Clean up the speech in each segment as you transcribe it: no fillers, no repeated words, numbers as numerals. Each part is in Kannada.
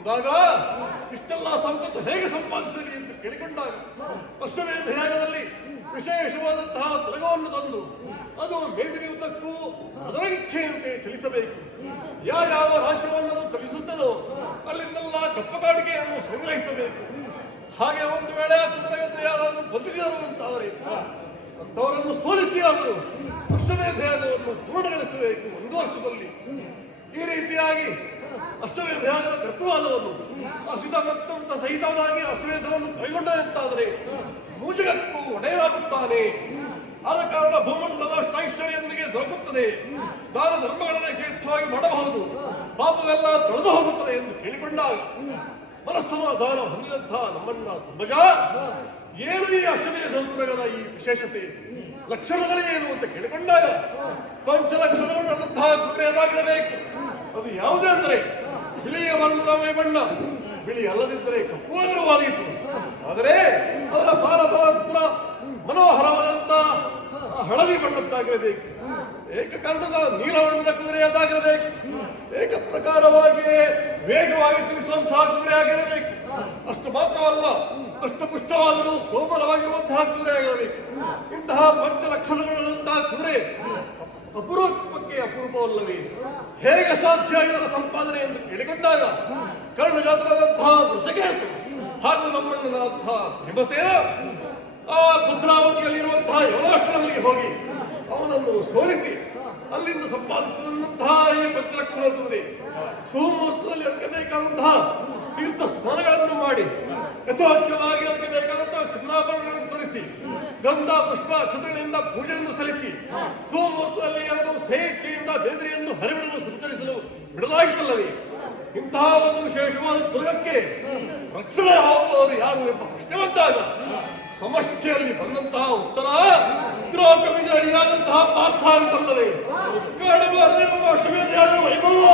ಎಂದಾಗ ಇಷ್ಟೆಲ್ಲ ಸಂಪತ್ತು ಹೇಗೆ ಸಂಪಾದಿಸಲಿ ಎಂದು ಕೇಳಿಕೊಂಡಾಗ ಅಶ್ವಮೇಧ ಯಾಗದಲ್ಲಿ ವಿಶೇಷವಾದಂತಹ ತ್ವರಗವನ್ನು ತಂದು ಅದು ಮೇದಿನಿಯುತಕ್ಕೂ ಅದರ ಇಚ್ಛೆಯಂತೆ ಚಲಿಸಬೇಕು. ಯಾವ ರಾಜ್ಯವನ್ನು ಅದು ಕಲಿಸುತ್ತದೋ ಅಲ್ಲಿಂದೆಲ್ಲ ಕಪ್ಪಕಾಡಿಕೆಯನ್ನು ಸಂಗ್ರಹಿಸಬೇಕು. ಹಾಗೆ ಒಂದು ವೇಳೆ ಕುದುರೆಯನ್ನು ಯಾರಾದರೂ ಬಂಧಿಸಿದರು ಅಂತಾದರೆ ಅಂತವರನ್ನು ಸೋಲಿಸಿ ಆದರೂ ಅಶ್ವಮೇಧ ಯಾಗವನ್ನು ಪೂರ್ಣಗೊಳಿಸಬೇಕು 1 ವರ್ಷದಲ್ಲಿ. ಈ ರೀತಿಯಾಗಿ ಅಶ್ವಮೇಧ ಯಾಗದ ಕರ್ತೃವಾದವನ್ನು ಹಸಿದ ಮತ್ತಂತ ಸಹಿತವನಾಗಿ ಅಶ್ವಮೇಧವನ್ನು ಕೈಗೊಂಡಂತಾದರೆ ಮೂಜಗಕ್ಕೂ ಒಡೆಯಲಾಗುತ್ತಾನೆ. ಆದ ಕಾರಣ ಭೂಮಂಡಲದ ಐಶ್ವರ್ಯದೊಂದಿಗೆ ದೊರಕುತ್ತದೆ. ದಾನ ಧರ್ಮಗಳನ್ನು ಯಥೇಚ್ಛವಾಗಿ ಮಾಡಬಹುದು, ಪಾಪವೆಲ್ಲ ತೊಳೆದು ಹೋಗುತ್ತದೆ ಎಂದು ಕೇಳಿಕೊಂಡಾಗ ಮನಸ್ಸಮಾಧಾನ ಹೊಂದಿದಂತಹ ನಮ್ಮನ್ನ ಧ್ರುವಜ, ಏನು ಈ ಅಶ್ವಮೇಧ ದುರ್ಗದ ಈ ವಿಶೇಷತೆ ಲಕ್ಷಣಗಳೇನು ಅಂತ ಕೇಳಿಕೊಂಡಾಗ ಪಂಚಲಕ್ಷಣಗಳಂತಹ ಕುದುರೆಯದಾಗಿರಬೇಕು. ಅದು ಯಾವುದೇ ಅಂದರೆ ಬಿಳಿಯ ವರ್ಣದ ಮೈಬಣ್ಣ, ಬಿಳಿ ಅಲ್ಲದಿದ್ದರೆ ಕಪ್ಪುವಾದರವಾದೀತು. ಆದರೆ ಅದರ ಬಾಲಭಾತ್ರ ಮನೋಹರವಾದಂತ ಹಳದಿ ಬಣ್ಣದ್ದಾಗಿರಬೇಕು. ಏಕಕರ್ಣದ ನೀಲವರ್ಣದ ಕುದುರೆಯದಾಗಿರಬೇಕು. ಏಕ ಪ್ರಕಾರವಾಗಿಯೇ ವೇಗವಾಗಿ ಚಲಿಸುವಂತಹ ಕುದುರೆ ಆಗಿರಬೇಕು. ಅಷ್ಟು ಮಾತ್ರವಲ್ಲ, ಅಷ್ಟಪುಷ್ಟವಾದರೂ ಕೋಮಲವಾಗಿರುವಂತಹ ಕುದುರೆ ಆಗಿರಬೇಕು. ಇಂತಹ ಪಂಚಲಕ್ಷಣಗಳಂತಹ ಕುದುರೆ ಅಪೂರ್ವಕ್ಕೆ ಅಪೂರ್ವವಲ್ಲವೇ? ಹೇಗೆ ಸಾಧ್ಯ ಇದರ ಸಂಪಾದನೆ ಎಂದು ಕೇಳಿಕೊಂಡಾಗ ಕರ್ಣಜಾತರಾದಂತಹ ವೃಷಕೇತು ಹಾಗೂ ನಮ್ಮಣ್ಣನಾದಂತಹ ಭೀಮಸೇನ ಆ ಭದ್ರಾವತಿಯಲ್ಲಿರುವಂತಹ ಯವನಾಶ್ರಮಗಳಿಗೆ ಹೋಗಿ ಅವನನ್ನು ಸೋಲಿಸಿ ಅಲ್ಲಿಂದ ಸಂಪಾದಿಸಿದಂತಹ ಈ ಪಂಚಲಕ್ಷಣ ಕುದುರೆ ಸುಮುಹೂರ್ತದಲ್ಲಿ ಅದಕ್ಕೆ ಬೇಕಾದಂತಹ ತೀರ್ಥ ಸ್ನಾನಗಳನ್ನು ಮಾಡಿ ಯಥೋಚಿತವಾಗಿ ಅದಕ್ಕೆ ಬೇಕಾದಂತಹ ಚಿನ್ನಾಭರಣಗಳನ್ನು ತೊಡಿಸಿ ಗಂಧ ಪುಷ್ಪ ಅಕ್ಷತೆಗಳಿಂದ ಪೂಜೆಯನ್ನು ಸಲ್ಲಿಸಿ ಸುಮುಹೂರ್ತದಲ್ಲಿ ಅದನ್ನು ಸೇಠೆಯಿಂದ ಬೇದರಿಯನ್ನು ಹರಿಬಿಡಲು ಸಂಚರಿಸಲು ಬಿಡಲಾಗಿತ್ತಲ್ಲವೇ? ಇಂತಹ ಒಂದು ವಿಶೇಷವಾದ ದುರ್ಗಕ್ಕೆ ರಕ್ಷಣೆ ಆಗುವವರು ಯಾರು ಎಂಬ ಪ್ರಶ್ನೆ ಬಂದಾಗ ಸಮಷ್ಟಿಯಲ್ಲಿ ಬಂದಂತಹ ಉತ್ತರ ದ್ರೋಕ ವಿಜಯಿಯಾದಂತಹ ಪಾರ್ಥ ಅಂತಲ್ಲವೇ? ಕಾಡಬಾರದೆನ್ನುವ ಅಶ್ವಮೇಧ ಯಾಗ ವೈಭವ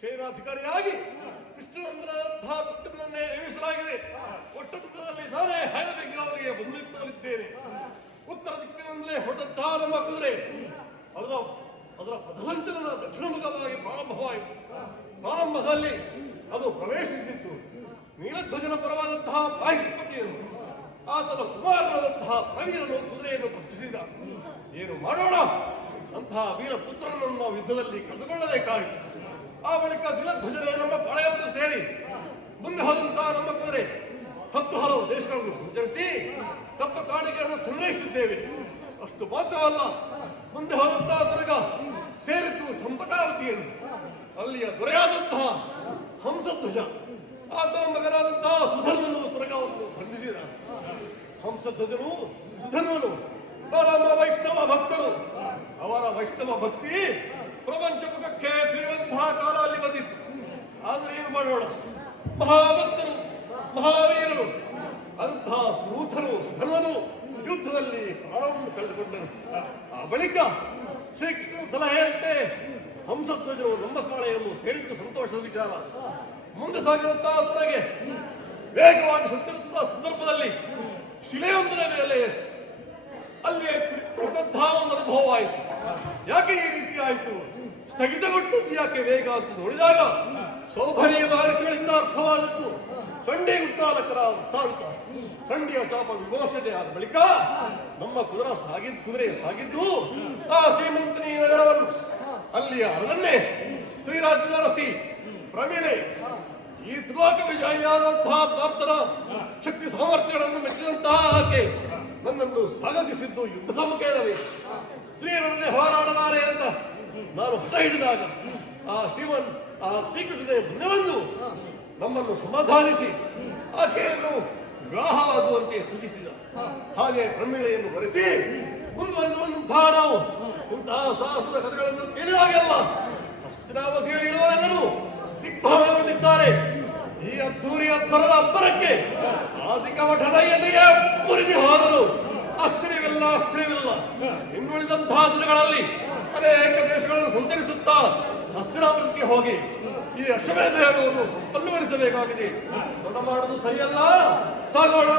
ಸೇನಾಧಿಕಾರಿಯಾಗಿ ವಿಷ್ಣುವಂತನಂತಹ ಪುಟ್ಟನನ್ನೇ ನೇಮಿಸಲಾಗಿದೆ. ಒಟ್ಟಂತದಲ್ಲಿ ನಾನೇ ಹೇಳಬೇಕು ಅವರಿಗೆ ಬಂದಿದ್ದೇನೆ. ಉತ್ತರ ದಿಕ್ಕಿನಿಂದಲೇ ಹೊರಟಂತಹ ನಮ್ಮ ಕುದುರೆ ಅದರ ಪಥಸಂಚಲನ ದಕ್ಷಿಣ ಮುಖವಾಗಿ ಪ್ರಾರಂಭವಾಯಿತು. ಪ್ರಾರಂಭದಲ್ಲಿ ಅದು ಪ್ರವೇಶಿಸಿತ್ತು ನೀಲಧ್ವಜನ ಪರವಾದಂತಹ ಬಾಹಿಷ್ಪತಿಯನ್ನು, ಆತನ ಕುಮಾರನಾದಂತಹ ಪ್ರವೀರನು ಕುದುರೆಯನ್ನು ಬಂಧಿಸಿದ. ಏನು ಮಾಡೋಣ? ಅಂತಹ ವೀರಪುತ್ರನನ್ನು ನಾವು ಯುದ್ಧದಲ್ಲಿ ಕಳೆದುಕೊಳ್ಳಬೇಕಾಯಿತು. ಆ ಬಳಿಕ ನೀಲಧ್ವಜನೇ ನಮ್ಮ ಪಾಳೆಯವನ್ನು ಸೇರಿ ಮುಂದೆ ಹೋದಂತಹ ನಮ್ಮ ಕುದುರೆ 10 ಹಲವು ದೇಶಗಳನ್ನು ಸಂಚರಿಸಿ ಕಪ್ಪ ಕಾಣಿಕೆಯನ್ನು ಸಂಗ್ರಹಿಸಿದ್ದೇವೆ. ಅಷ್ಟು ಮಾತ್ರವಲ್ಲ, ಮುಂದೆ ಹೋದಂತಹ ದುರ್ಗ ಸೇರಿತು ಸಂಪತಾವತಿಯನ್ನು. ಅಲ್ಲಿಯ ದೊರೆಯಾದಂತಹ ಹಂಸಧ್ವಜ ಆತನ ಮಗನಾದಂತಹ ಸುಧರ್ಮನು ತುರಗವನ್ನು ಬಂಧಿಸಿದ. ಹಂಸಧ್ವಜನು ಸುಧರ್ಮನು ಪರಮ ವೈಷ್ಣವ ಭಕ್ತರು. ಅವರ ವೈಷ್ಣವ ಭಕ್ತಿ ಪ್ರಪಂಚ ಮುಖಕ್ಕೆ ತಿಳಿಯುವಂತಹ ಕಾಲ ಅಲ್ಲಿ ಬಂದಿತ್ತು. ಆದ್ರೆ ಏನು ಮಾಡೋಣ, ಮಹಾಭಕ್ತರು ಮಹಾವೀರರು ಅಂತಹ ಸುಧರ್ಮನು ಯುದ್ಧದಲ್ಲಿ ಪ್ರಾಣವನ್ನು ಕಳೆದುಕೊಂಡರು. ಆ ಬಳಿಕ ಶ್ರೀಕೃಷ್ಣ ಸಲಹೆಯಂತೆ ಹಂಸಧ್ವಜರು ನಮ್ಮ ಪಾಳೆಯನ್ನು ಸೇರಿದ್ದು ಸಂತೋಷದ ವಿಚಾರ. ಮುಂದೆ ಸಾಗಿದಂತಹ ಹೊರಗೆ ವೇಗವಾಗಿ ಸಂಚರಿಸುವ ಸಂದರ್ಭದಲ್ಲಿ ಶಿಲೆಯೊಂದರ ಮೇಲೆ ಅಲ್ಲಿ ಇದ್ದಂತಹ ಒಂದು ಅನುಭವವಾಯಿತು. ಯಾಕೆ ಈ ರೀತಿ ಆಯಿತು, ಸ್ಥಗಿತಗೊಂಡದ್ದು ಯಾಕೆ ವೇಗ ಅಂತ ನೋಡಿದಾಗ ಸೌಭರ್ಯ ಮಹರ್ಷಿಗಳಿಂದ ಅರ್ಥವಾದದ್ದು ಚಂಡಿ ಉದ್ದಾಲಕರ ವೃತ್ತಾಂತ. ಚಂಡಿಯ ಚಾಪ ವಿಮೋಚನೆ ಆದ ಬಳಿಕ ನಮ್ಮ ಕುದುರೆ ಸಾಗಿದ್ದು ಆ ಶ್ರೀಮಂತನಿ ನಗರವನ್ನು, ಅಲ್ಲಿಯ ಅರದನ್ನೇ ಶ್ರೀರಾಜ್ಯದ ರಸಿ ಪ್ರಮೀಳೆ ಈ ತ್ರಿಲೋಕ ವಿಜಯಿಯಾದಂತಹ ಪ್ರಾರ್ಥನ ಶಕ್ತಿ ಸಾಮರ್ಥ್ಯಗಳನ್ನು ಮೆಚ್ಚಿದಂತಹ ಆಕೆ ನನ್ನನ್ನು ಸ್ವಾಗತಿಸಿದ್ದು ಯುದ್ಧದ ಮುಖೇನವೇ. ಸ್ತ್ರೀಯರನ್ನೇ ಹೋರಾಡಲಾರೆ ಅಂತ ನಾನು ಹಠ ಹಿಡಿದಾಗ ಆ ಶ್ರೀಕೃಷ್ಣನೇ ಮುನ್ನವೆಂದು ನಮ್ಮನ್ನು ಸಮಾಧಾನಿಸಿ ಆಕೆಯನ್ನು ವಿವಾಹವಾಗುವಂತೆ ಸೂಚಿಸಿದ. ಹಾಗೆ ಪ್ರಮೀಳೆಯನ್ನು ಬರೆಸಿ ಮುಂದುವರೆದಂತಹ ನಾವು ಇಂತಹ ಸಾಹಸದ ಕಥೆಗಳನ್ನು ಕೇಳಿದಾಗೆಲ್ಲ ಹಸ್ತಿನಾವತಿಯಲ್ಲಿ ಇರುವವರೆಲ್ಲರೂ ದಿಗ್ಭ್ರಮೆಗೊಂಡಿದ್ದಾರೆ. ಈ ಅದ್ದೂರಿಯ ಥರದ ಅಬ್ಬರಕ್ಕೆ ಆದಿಕಮಠದ ಎದೆಯೇ ಮುರಿದು ಹೋದರು. ಆಶ್ಚರ್ಯವಿಲ್ಲ. ಇನ್ನುಳಿದಂತಹ ದಿನಗಳಲ್ಲಿ ಅನೇಕ ದೇಶಗಳನ್ನು ಸಂಚರಿಸುತ್ತಾ ಹಸ್ತಿನಾಪುರಕ್ಕೆ ಹೋಗಿ ಈ ಅಶ್ವಮೇಧ ಯಾಗವನ್ನು ಸಂಪನ್ನಗೊಳಿಸಬೇಕಾಗಿದೆ. ಮಾಡುವುದು ಸರಿಯಲ್ಲ. ಸಾಗೋಣ.